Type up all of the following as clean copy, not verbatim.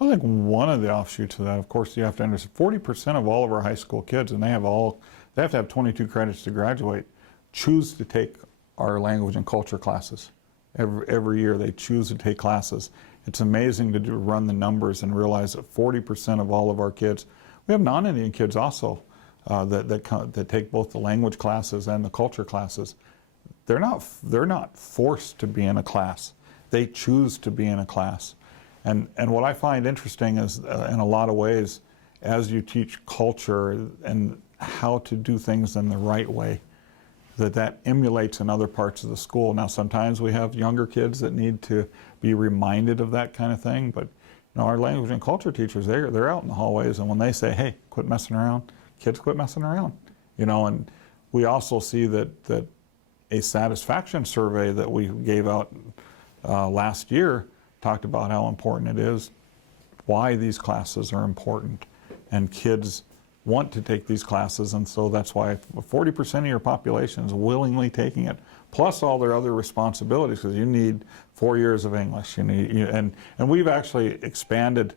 I think one of the offshoots of that, of course, you have to understand 40% of all of our high school kids, and they have to have 22 credits to graduate, choose to take our language and culture classes. Every year they choose to take classes. It's amazing to run the numbers and realize that 40% of all of our kids, we have non-Indian kids also that take both the language classes and the culture classes. They're not forced to be in a class. They choose to be in a class. And what I find interesting is, in a lot of ways, as you teach culture and how to do things in the right way, that emulates in other parts of the school. Now, sometimes we have younger kids that need to be reminded of that kind of thing, but our language and culture teachers, they're out in the hallways, and when they say, hey, quit messing around, kids quit messing around. And we also see that a satisfaction survey that we gave out last year talked about how important it is, why these classes are important, and kids want to take these classes, and so that's why 40% of your population is willingly taking it, plus all their other responsibilities, because you need 4 years of English. And we've actually expanded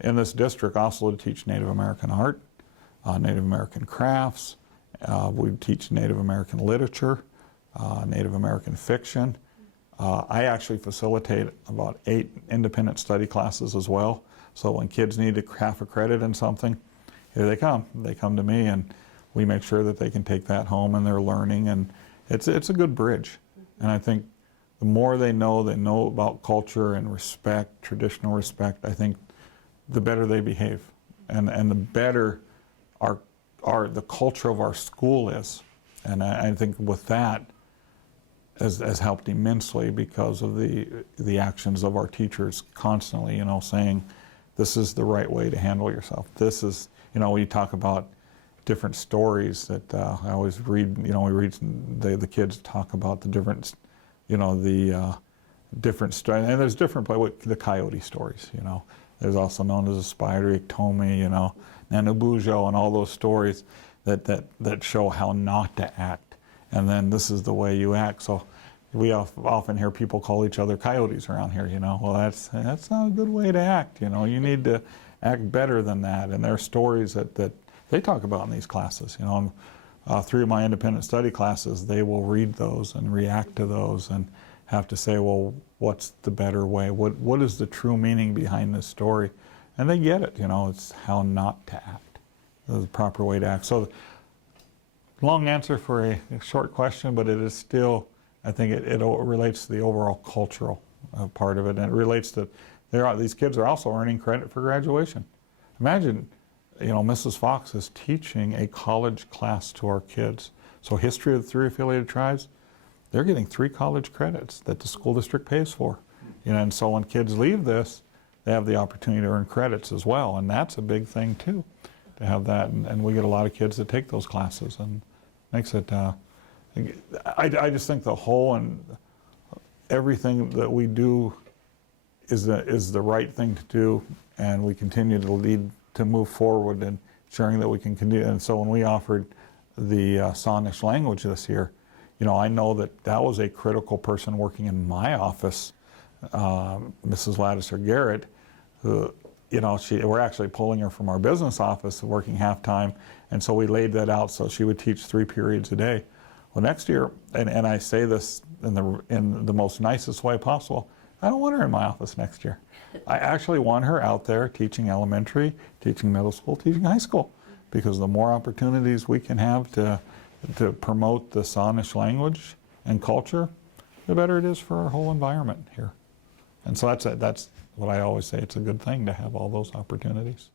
in this district also to teach Native American art, Native American crafts. We teach Native American literature, Native American fiction. I actually facilitate about 8 independent study classes as well. So when kids need half a credit in something, here they come. They come to me, and we make sure that they can take that home and they're learning, and it's a good bridge. And I think the more they know about culture and respect, traditional respect, I think the better they behave, and the better the culture of our school is. And I think with that has helped immensely because of the actions of our teachers constantly, saying this is the right way to handle yourself. This is, when you talk about different stories that I always read, we read the kids talk about the different, the different stories, and there's different, the coyote stories, There's also known as a spider, Iktomi, Nanubujo, and all those stories that show how not to act. And then this is the way you act. So we often hear people call each other coyotes around here, Well, that's not a good way to act, You need to act better than that. And there are stories that they talk about in these classes, Through my independent study classes, they will read those and react to those and have to say, well, what's the better way? What is the true meaning behind this story? And they get it, it's how not to act, the proper way to act. So long answer for a short question, but it is still, I think it relates to the overall cultural part of it, and it relates to, these kids are also earning credit for graduation. Imagine, Mrs. Fox is teaching a college class to our kids. So history of the 3 affiliated tribes, they're getting 3 college credits that the school district pays for. And so when kids leave this, they have the opportunity to earn credits as well, and that's a big thing too, to have that. And we get a lot of kids that take those classes, and makes it, I just think the whole and everything that we do is the right thing to do, and we continue to move forward and ensuring that we can continue. And so when we offered the Sonish language this year, I know that was a critical person working in my office, Mrs. Laddiser Garrett, who, we're actually pulling her from our business office, working half-time, and so we laid that out so she would teach 3 periods a day. Well, next year, and I say this in the most nicest way possible, I don't want her in my office next year. I actually want her out there teaching elementary, teaching middle school, teaching high school, because the more opportunities we can have to promote the Sonish language and culture, the better it is for our whole environment here. And so that's what I always say, it's a good thing to have all those opportunities.